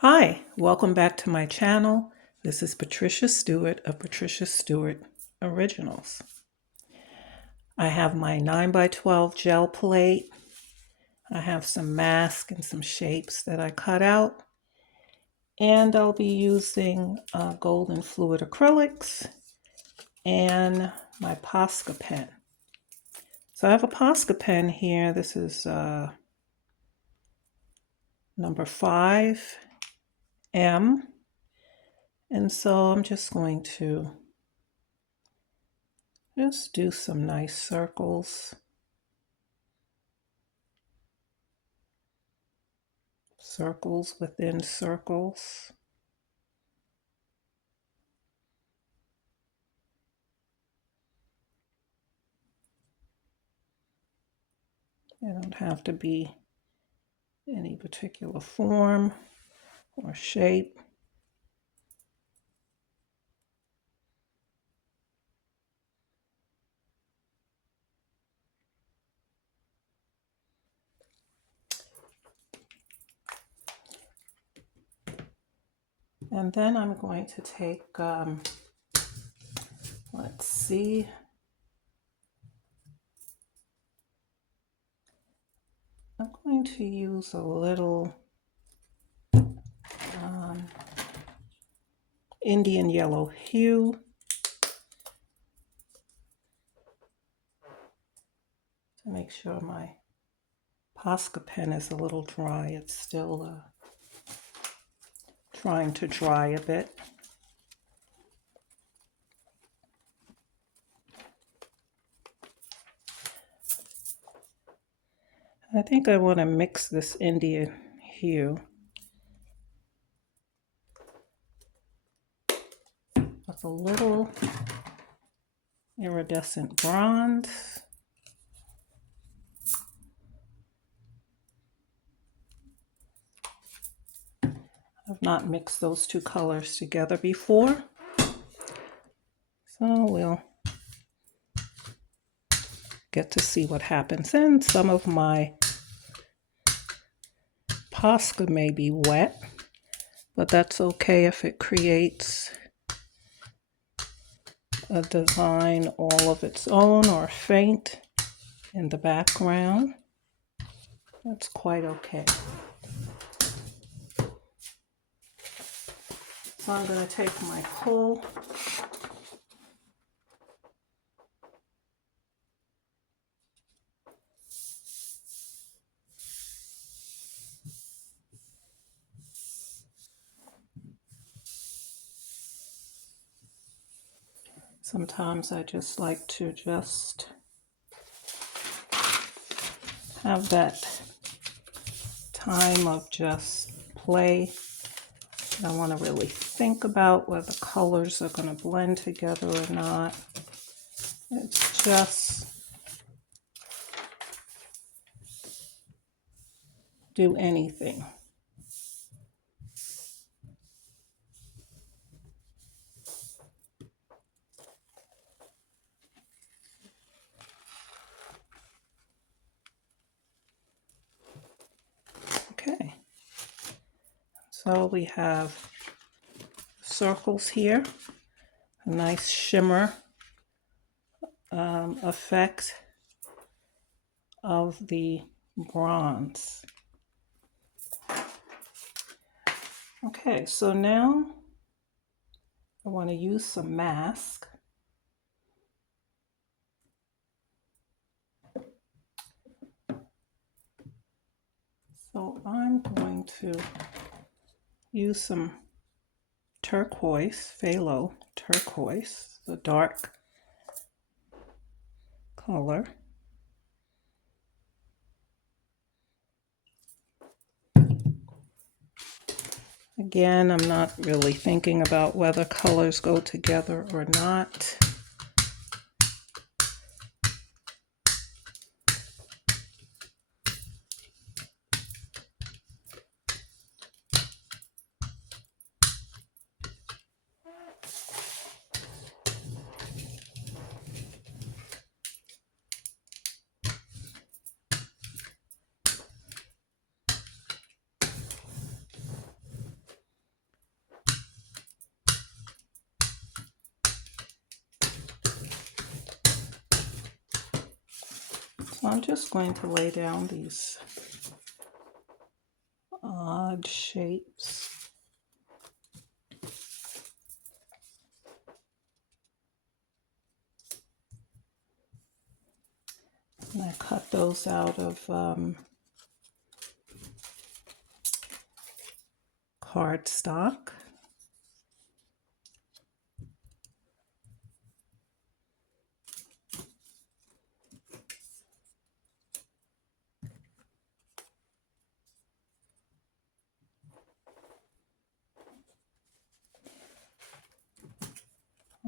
Hi, welcome back to my channel. This is Patricia Stuart of Patricia Stuart Originals. I have my 9x12 gel plate. I have some masks and some shapes that I cut out. And I'll be using golden fluid acrylics and my Posca pen. So I have a Posca pen here. This is number 5M. And so I'm just going to just do some nice circles. Circles within circles. They don't have to be any particular form or shape. And then I'm going to take, let's see, I'm going to use a little Indian yellow hue. To make sure my Posca pen is a little dry. It's still trying to dry a bit. I think I want to mix this Indian hue with a little iridescent bronze. I've not mixed those two colors together before, so we'll get to see what happens. And some of my Posca may be wet, but that's okay if it creates a design all of its own or faint in the background. That's quite okay. So I'm going to take my pull sometimes I just like to just have that time of just play. I don't want to really think about whether colors are going to blend together or not. It's just do anything. Okay, so we have circles here, a nice shimmer effect of the bronze. Okay, so now I want to use some mask. So I'm going to use some turquoise, phthalo turquoise, the dark color. Again, I'm not really thinking about whether colors go together or not. So I'm just going to lay down these odd shapes. And I cut those out of cardstock.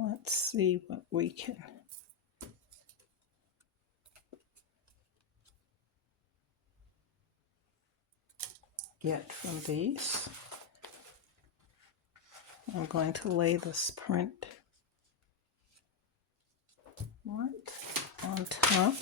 Let's see what we can get from these. I'm going to lay this print right on top.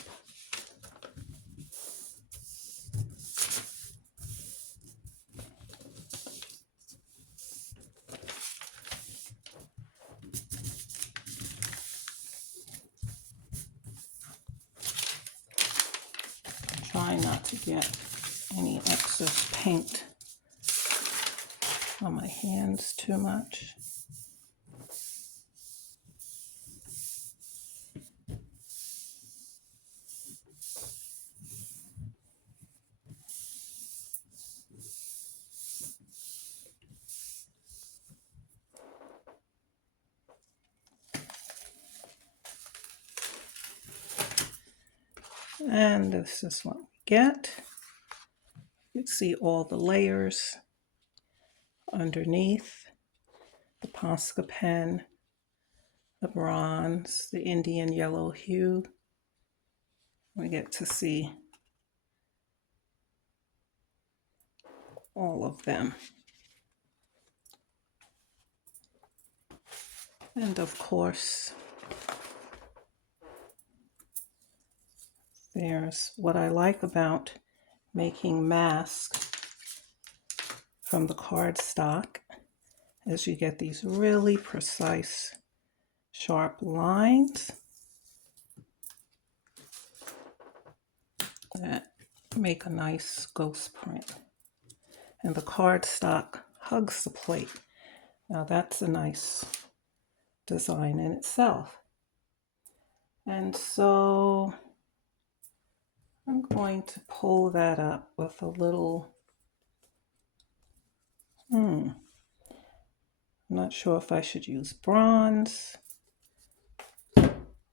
Try not to get any excess paint on my hands too much. And this is what we get. You can see all the layers underneath: the Posca pen, the bronze, the Indian yellow hue. We get to see all of them. And of course, there's what I like about making masks from the cardstock, is you get these really precise, sharp lines that make a nice ghost print. And the cardstock hugs the plate. Now that's a nice design in itself. And so I'm going to pull that up with a little, I'm not sure if I should use bronze.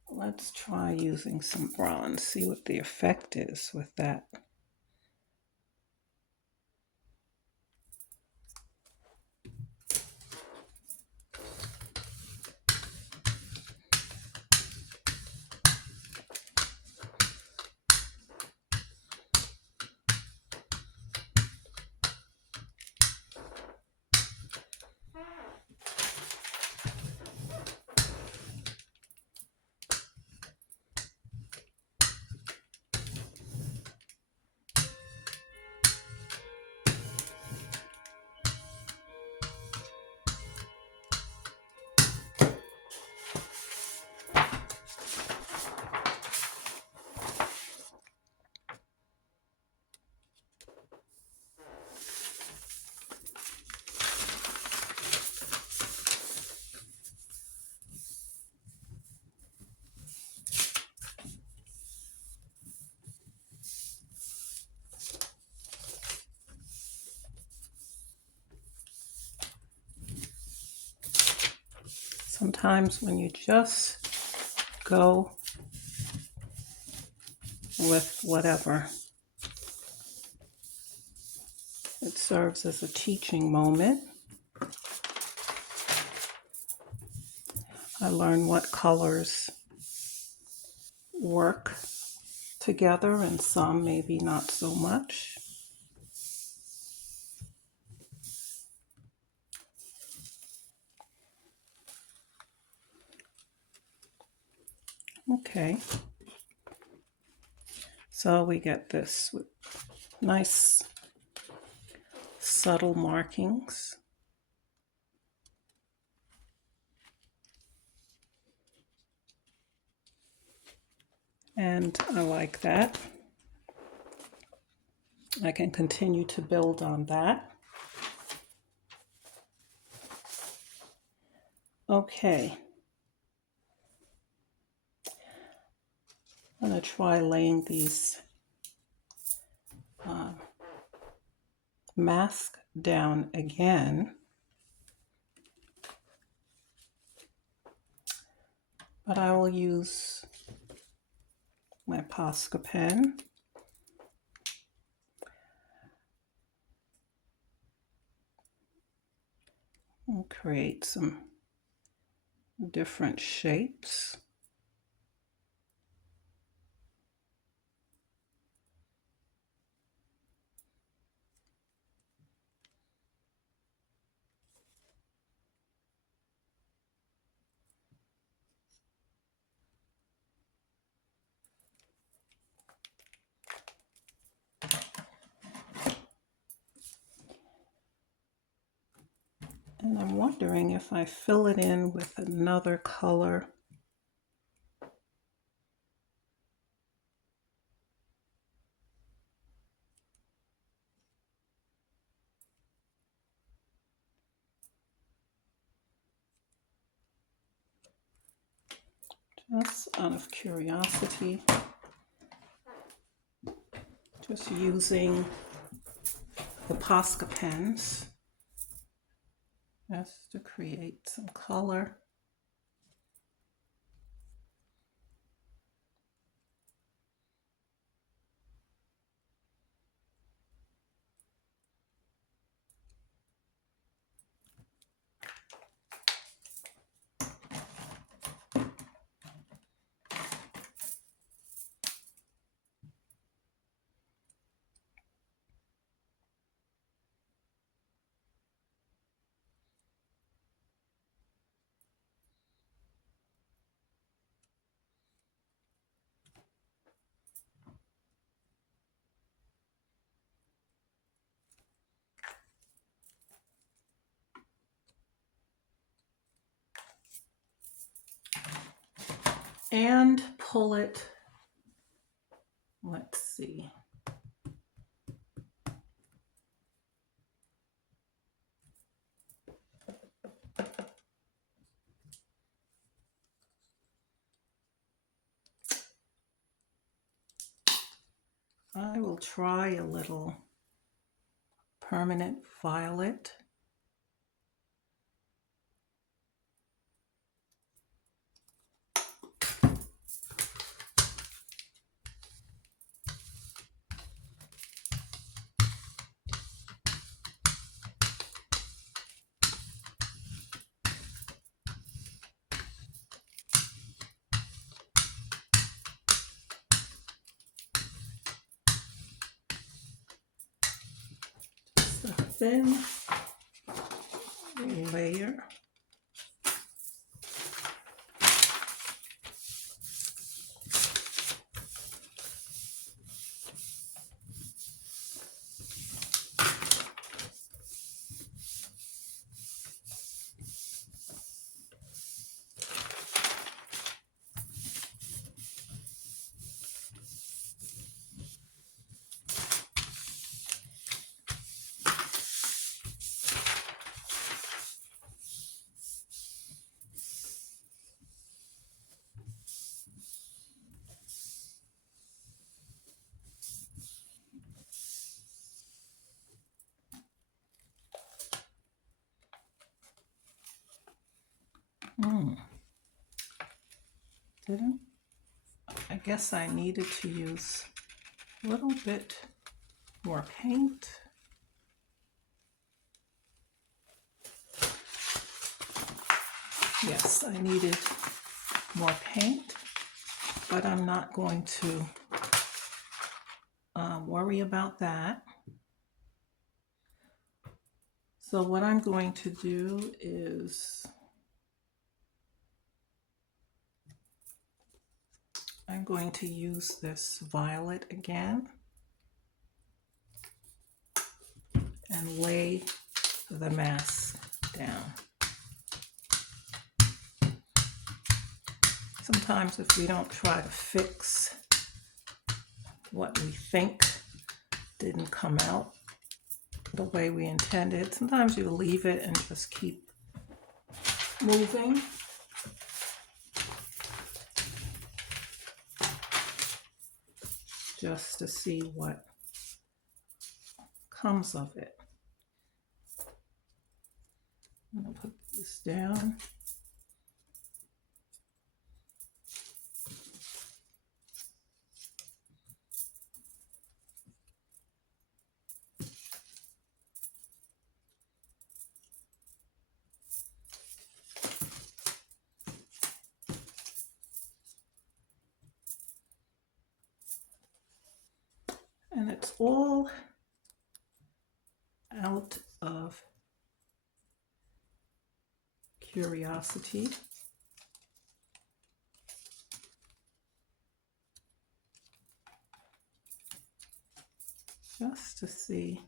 Let's try using some bronze, see what the effect is with that. Sometimes when you just go with whatever, it serves as a teaching moment. I learn what colors work together and some maybe not so much. Okay, so we get this with nice subtle markings. And I like that. I can continue to build on that. Okay. I'm going to try laying these masks down again. But I will use my Posca pen. And create some different shapes. And I'm wondering if I fill it in with another color. Just out of curiosity. Just using the Posca pens just to create some color. And pull it, let's see. I will try a little permanent violet. Just a thin layer. Didn't, I guess I needed to use a little bit more paint. Yes, I needed more paint, but I'm not going to worry about that. So what I'm going to do is I'm going to use this violet again and lay the mask down. Sometimes if we don't try to fix what we think didn't come out the way we intended. Sometimes you leave it and just keep moving. Just to see what comes of it. I'm going to put this down. And it's all out of curiosity. Just to see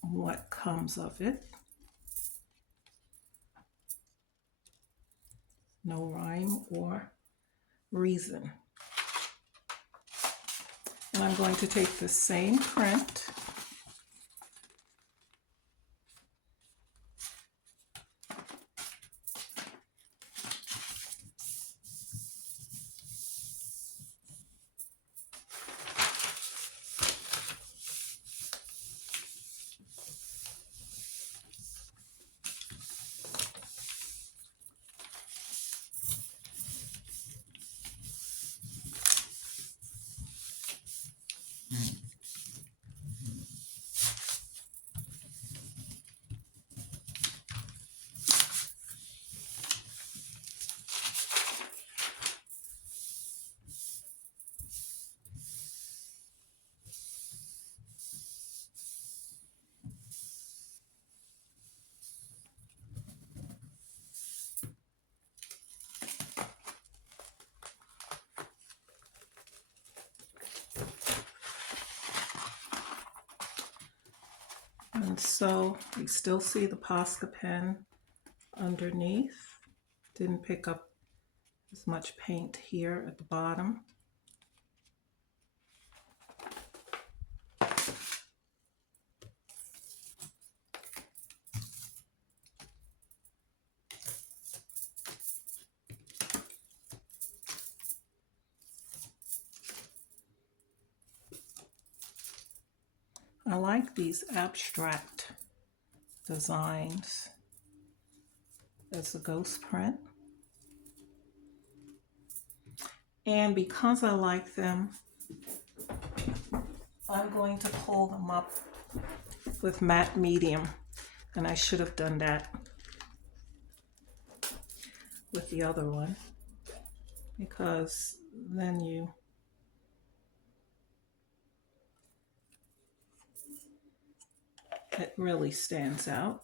what comes of it. No rhyme or reason. And I'm going to take the same print and so you still see the Posca pen underneath. Didn't pick up as much paint here at the bottom. I like these abstract designs as a ghost print. And because I like them, I'm going to pull them up with matte medium. And I should have done that with the other one, because then it really stands out.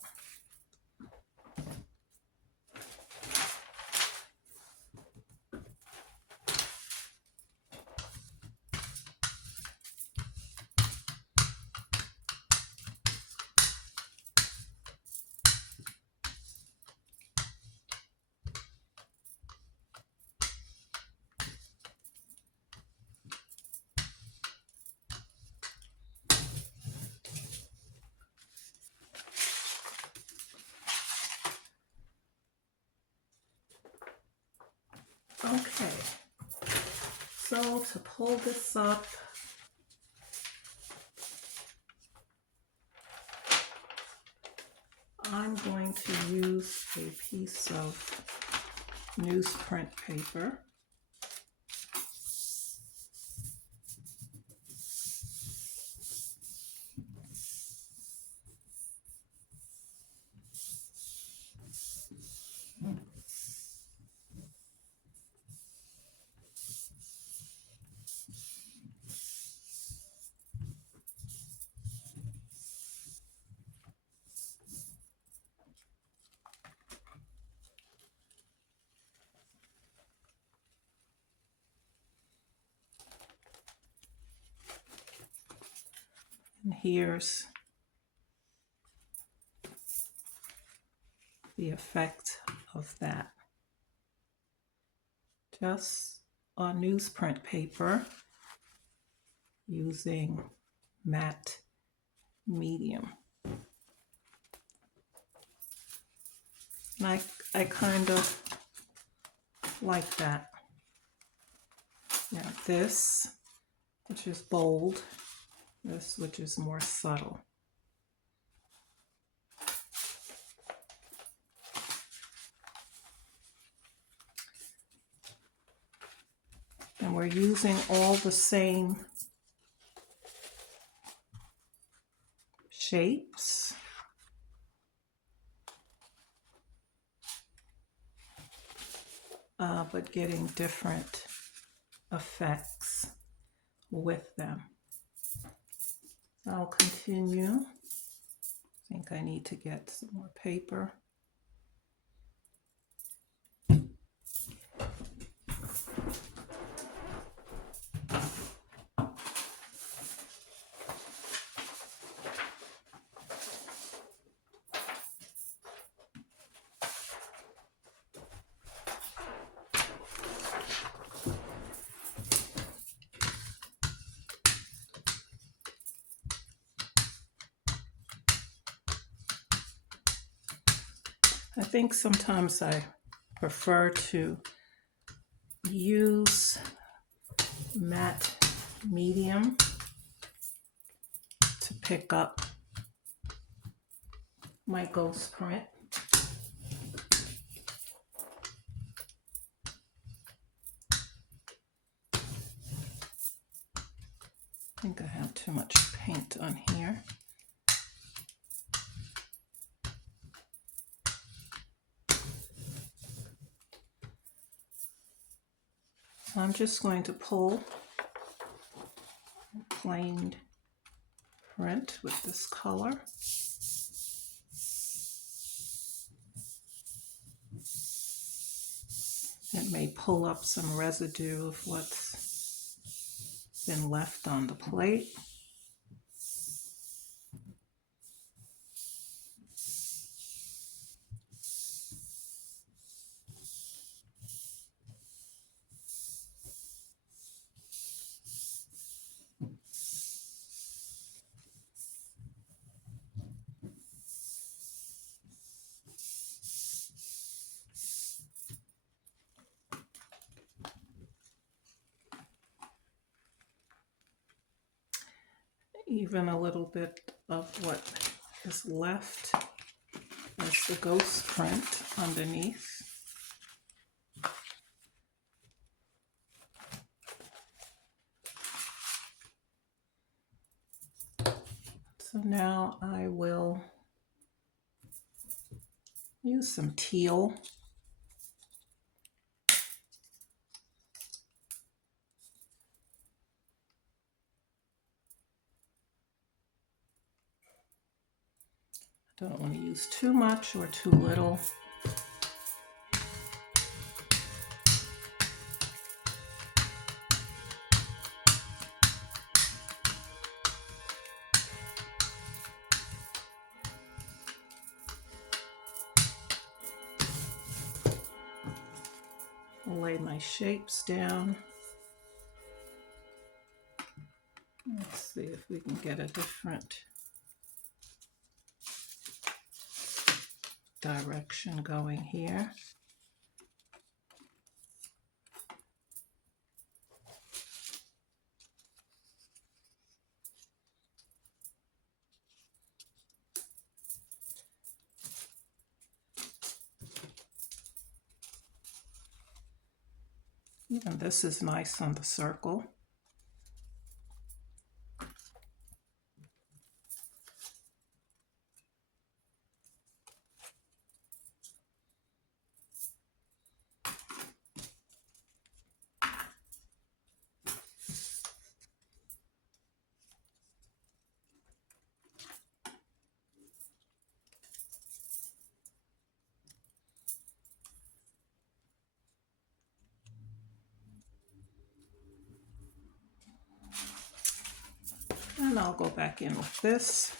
Okay, so to pull this up, I'm going to use a piece of newsprint paper. And here's the effect of that. Just on newsprint paper using matte medium. And I kind of like that. Now this, which is bold, this which is more subtle. And we're using all the same shapes. But getting different effects with them. I'll continue. I think I need to get some more paper. I think sometimes I prefer to use matte medium to pick up my ghost print. I think I have too much paint on here. So I'm just going to pull a plain print with this color. It may pull up some residue of what's been left on the plate. Even a little bit of what is left as the ghost print underneath. So now I will use some teal. Don't want to use too much or too little. I'll lay my shapes down. Let's see if we can get a different direction going here. Even this is nice on the circle. And I'll go back in with this.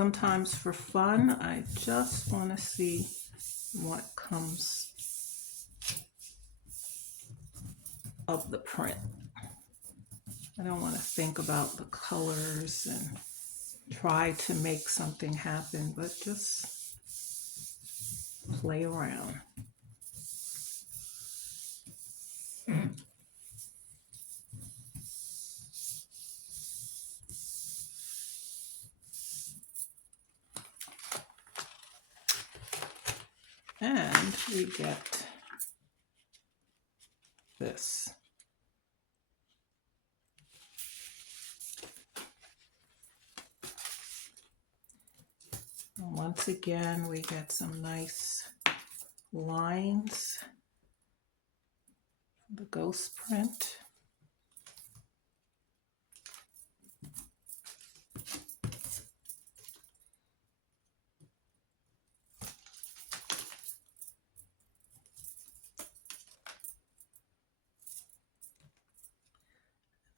sometimes for fun, I just want to see what comes of the print. I don't want to think about the colors and try to make something happen, but just play around. And we get this. And once again, we get some nice lines, the ghost print.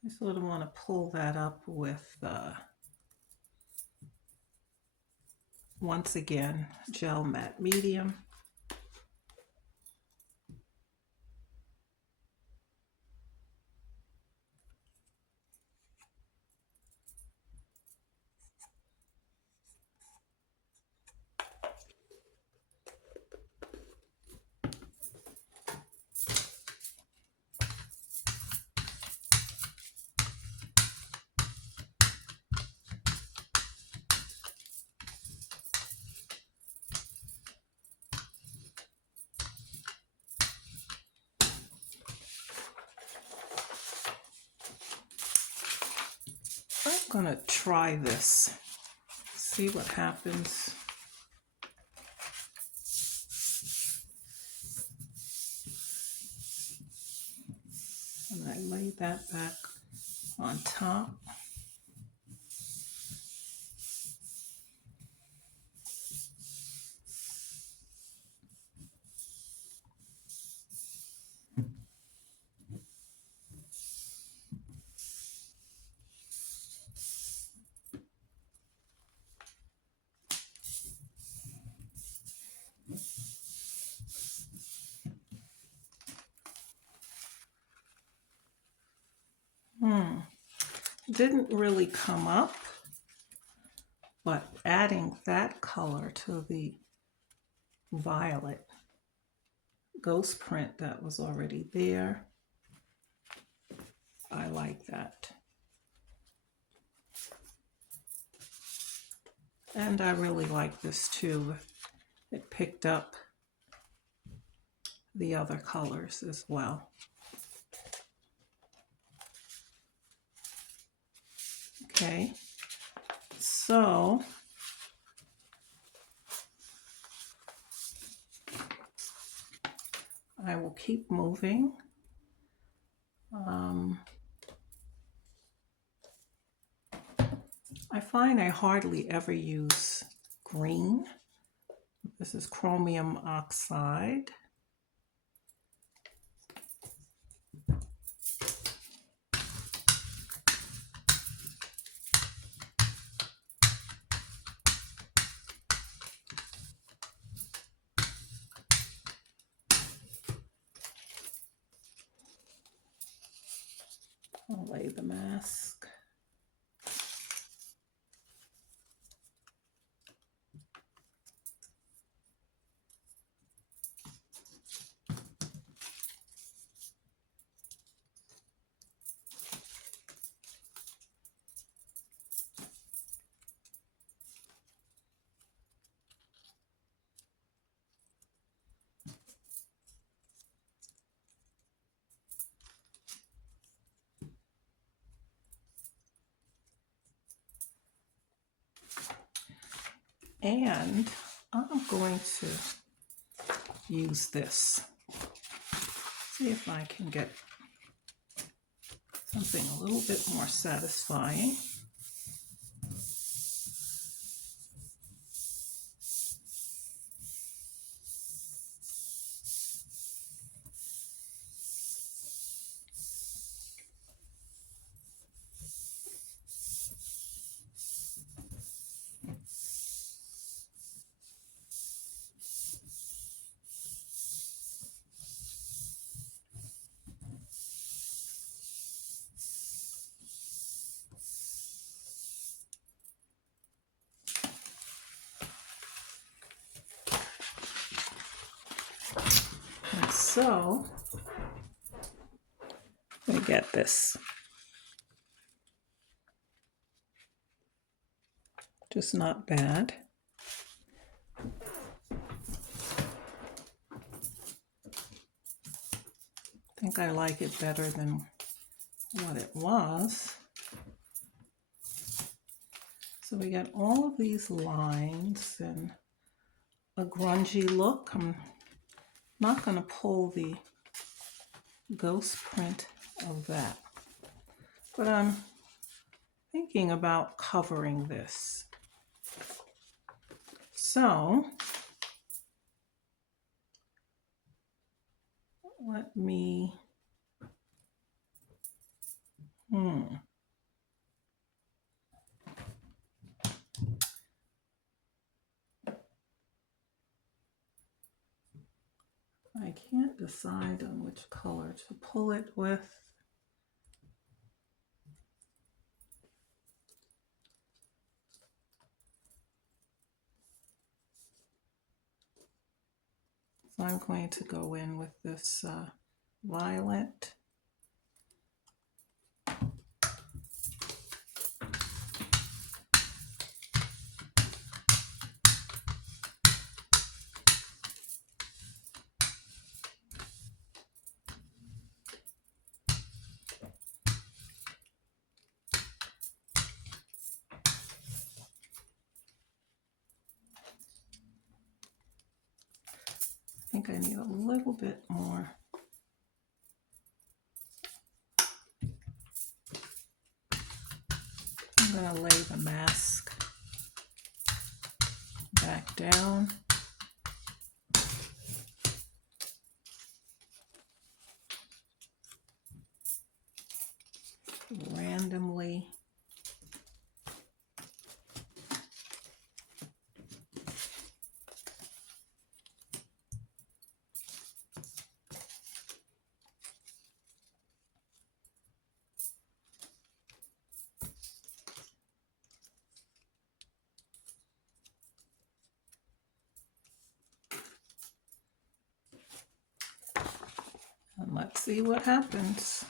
I sort of want to pull that up with, once again, gel matte medium. I'm gonna try this, see what happens. And I lay that back on top. Didn't really come up, but adding that color to the violet ghost print that was already there, I like that. And I really like this too. It picked up the other colors as well. Okay, so I will keep moving. I find I hardly ever use green. This is chromium oxide. I'll lay the mask. And I'm going to use this. See if I can get something a little bit more satisfying. So we get this. Just not bad. I think I like it better than what it was. So we got all of these lines and a grungy look. I'm not going to pull the ghost print of that, but I'm thinking about covering this. So let me, I can't decide on which color to pull it with. So I'm going to go in with this violet. I think I need a little bit more. I'm going to lay the mask back down. Randomly. And let's see what happens.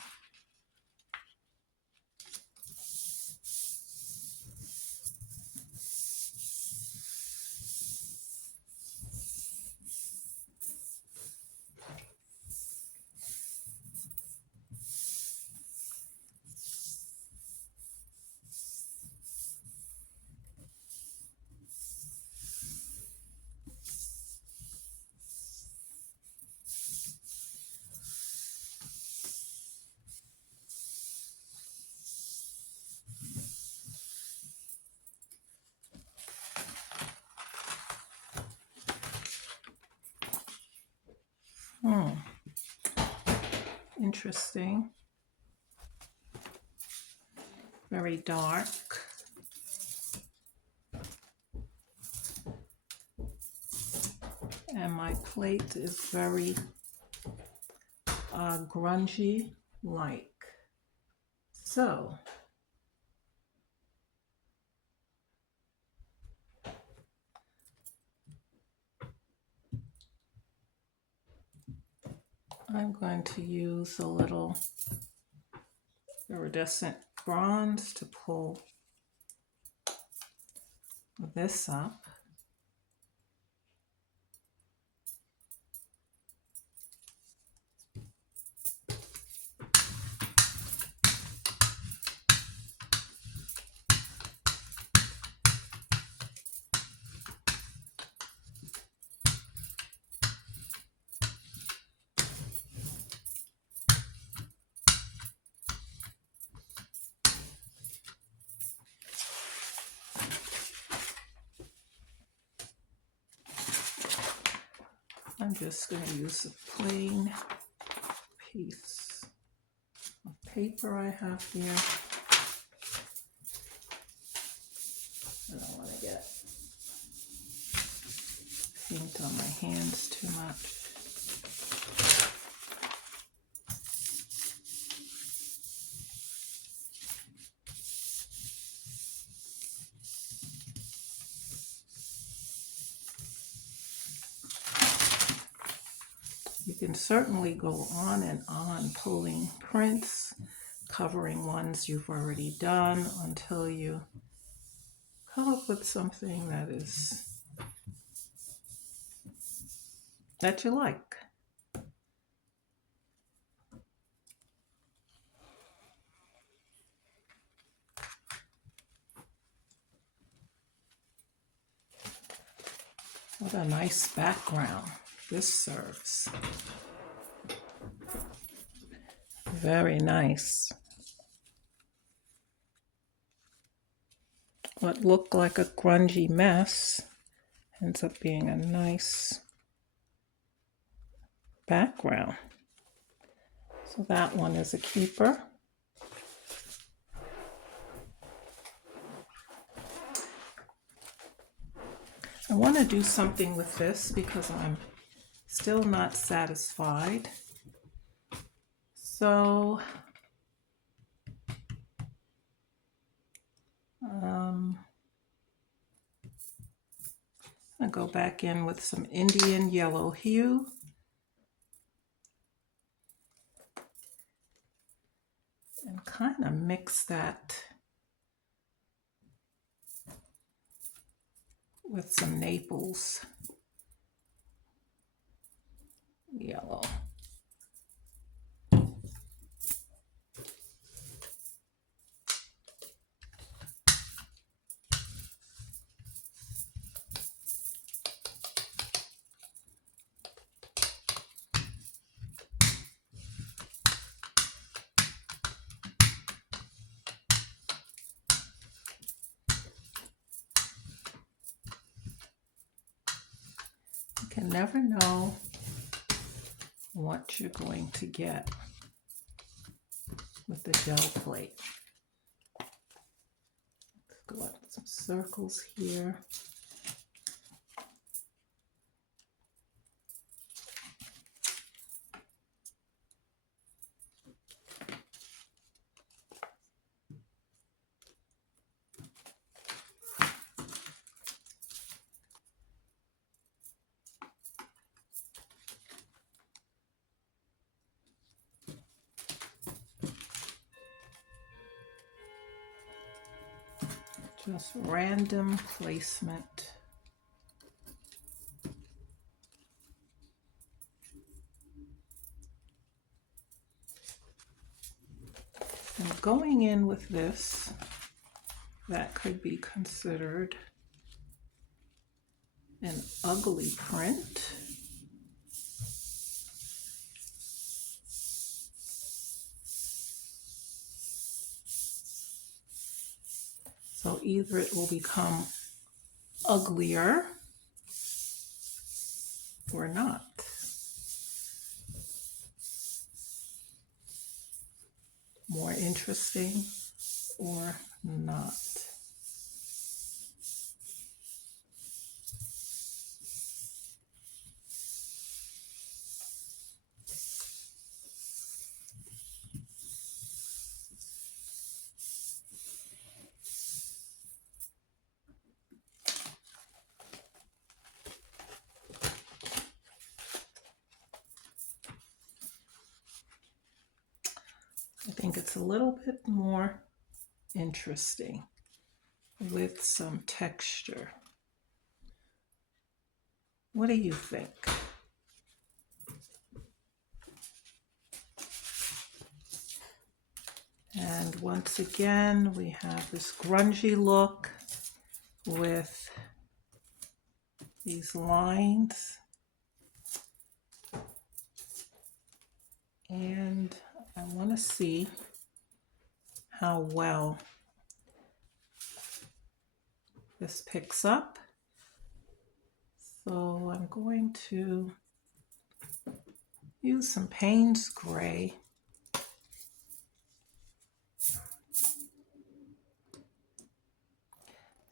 Interesting. Very dark. And my plate is very grungy like. So I'm going to use a little iridescent bronze to pull this up. I'm just going to use a plain piece of paper I have here. I don't want to get paint on my hands too much. You can can certainly go on and on pulling prints, covering ones you've already done until you come up with something that you like. What a nice background this serves. Very nice. What looked like a grungy mess ends up being a nice background. So that one is a keeper. I want to do something with this because I'm still not satisfied. So I'll go back in with some Indian yellow hue. And kind of mix that with some Naples yellow. You can never know what you're going to get with the gel plate. Let's go up some circles here. Just random placement. And going in with this, that could be considered an ugly print. So either it will become uglier or not. More interesting or not. I think it's a little bit more interesting with some texture. What do you think? And once again, we have this grungy look with these lines. And I want to see how well this picks up. So I'm going to use some Payne's Gray.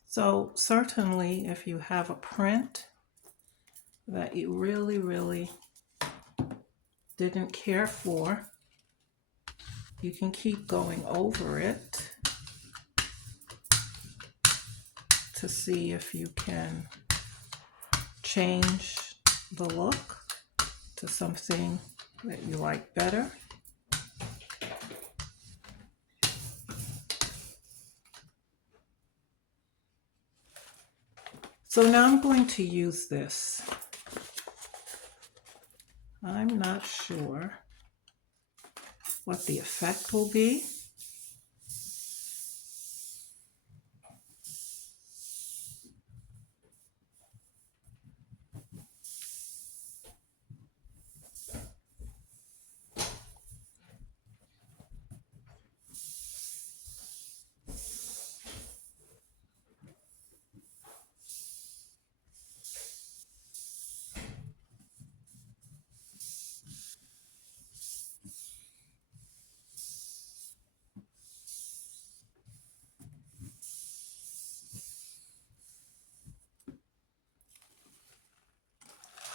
So certainly if you have a print that you really didn't care for, you can keep going over it to see if you can change the look to something that you like better. So now I'm going to use this. I'm not sure what the effect will be.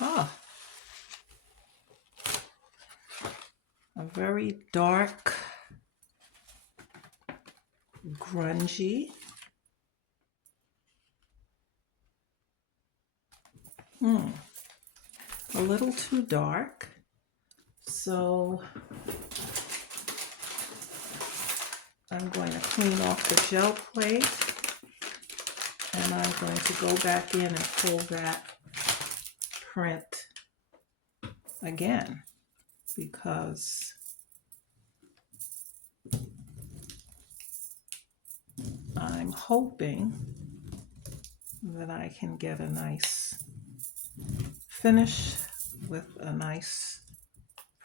Ah, a very dark, grungy. A little too dark. So I'm going to clean off the gel plate, and I'm going to go back in and pull that print again, because I'm hoping that I can get a nice finish with a nice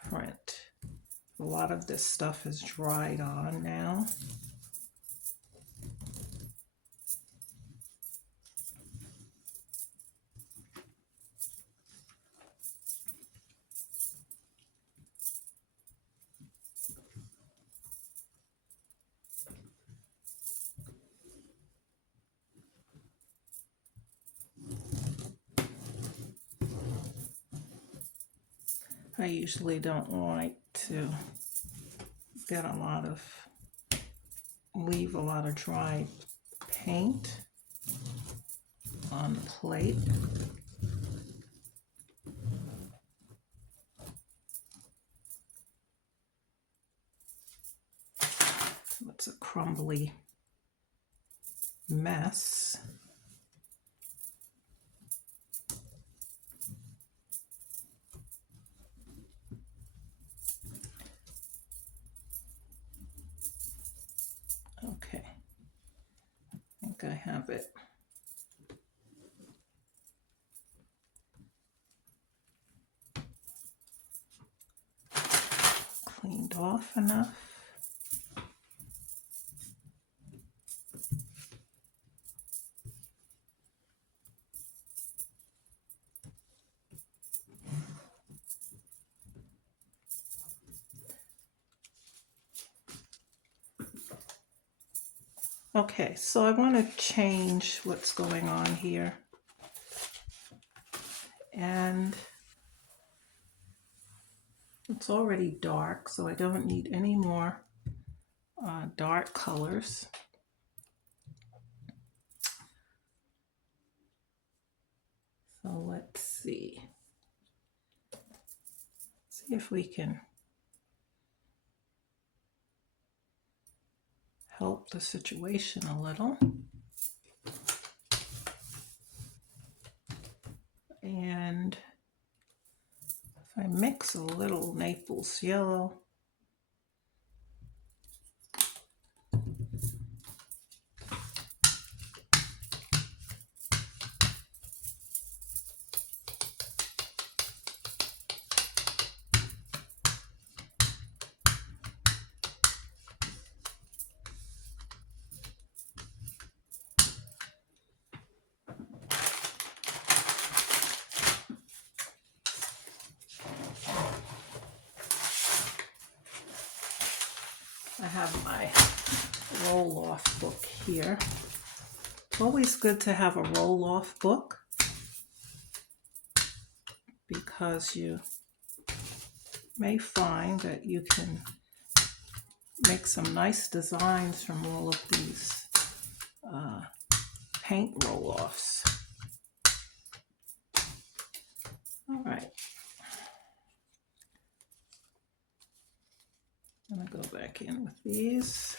print. A lot of this stuff is dried on now. I usually don't like to leave a lot of dry paint on the plate. It's a crumbly mess. Okay, I think I have it. Cleaned off enough. Okay, so I want to change what's going on here. And it's already dark, so I don't need any more dark colors. So let's see. See if we can help the situation a little. And if I mix a little Naples yellow, I have my roll-off book here. It's always good to have a roll-off book because you may find that you can make some nice designs from all of these paint roll-offs. All right. I'm gonna go back in with these.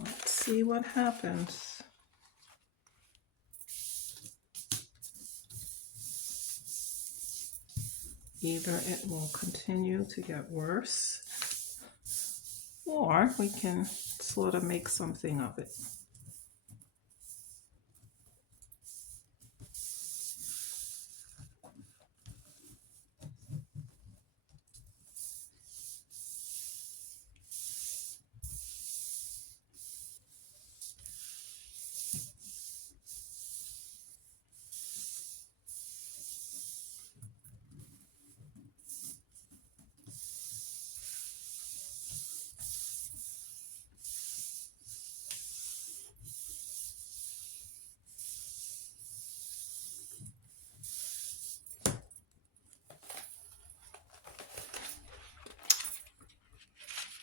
Let's see what happens. Either it will continue to get worse, or we can sort of make something of it.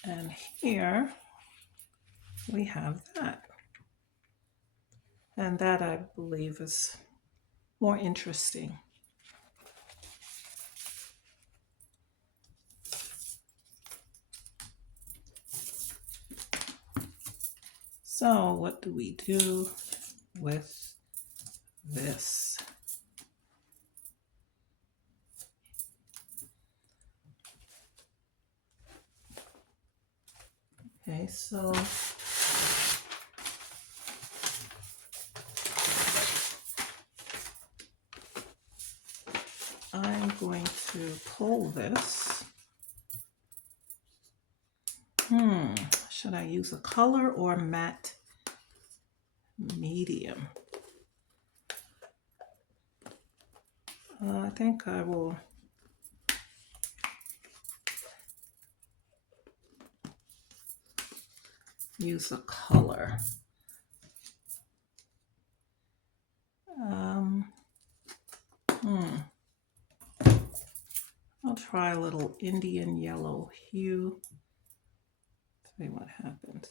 And here we have that. And that, I believe, is more interesting. So what do we do with this? Okay, so I'm going to pull this. Should I use a color or matte medium? I think I will use a color. I'll try a little Indian yellow hue. See what happens.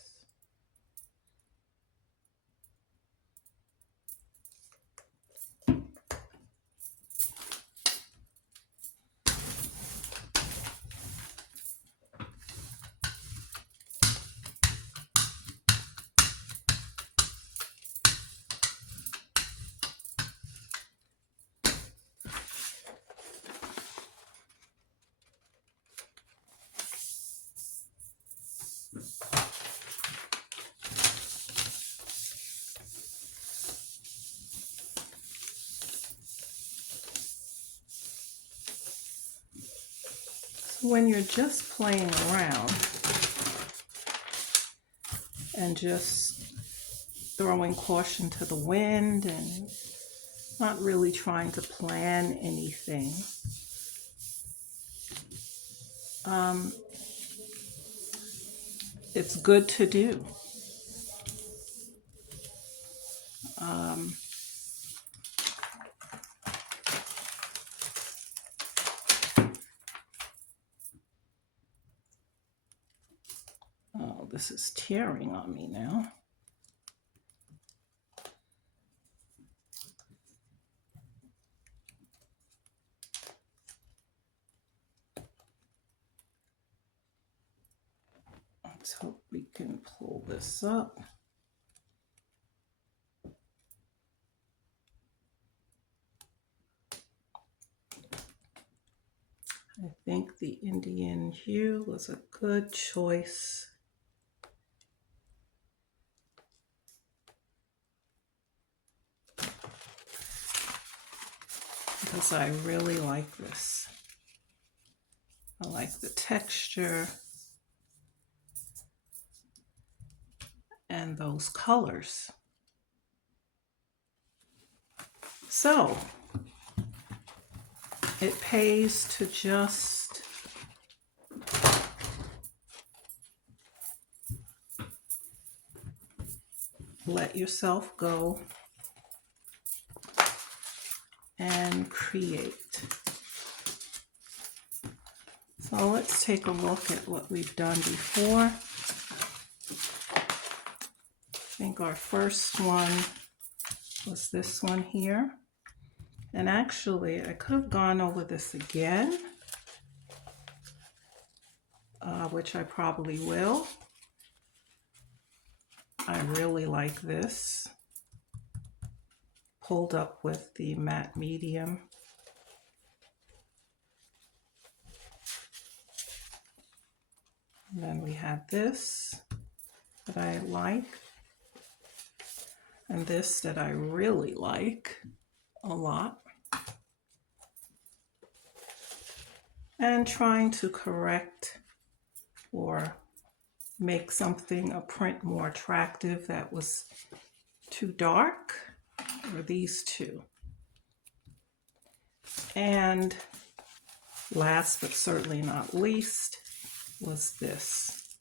When you're just playing around and just throwing caution to the wind and not really trying to plan anything, it's good to do. Oh, this is tearing on me now. Let's hope we can pull this up. I think the Indian hue was a good choice. Because I really like this. I like the texture and those colors. So it pays to just let yourself go and create. So let's take a look at what we've done before. I think our first one was this one here. And actually, I could have gone over this again, which I probably will. I really like this. Pulled up with the matte medium. And then we have this that I like, and this that I really like a lot. And trying to correct or make something, a print, more attractive that was too dark, or these two. And last but certainly not least was this.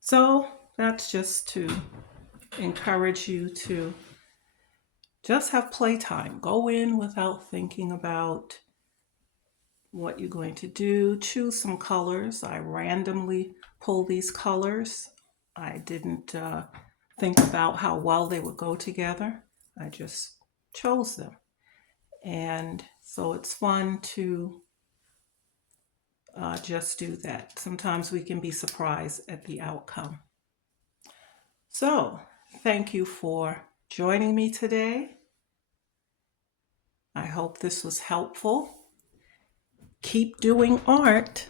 So that's just to encourage you to just have playtime. Go in without thinking about what you're going to do. Choose some colors. I randomly pull these colors. I didn't think about how well they would go together. I just chose them. And so it's fun to just do that. Sometimes we can be surprised at the outcome. So thank you for joining me today. I hope this was helpful. Keep doing art.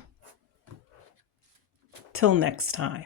Till next time.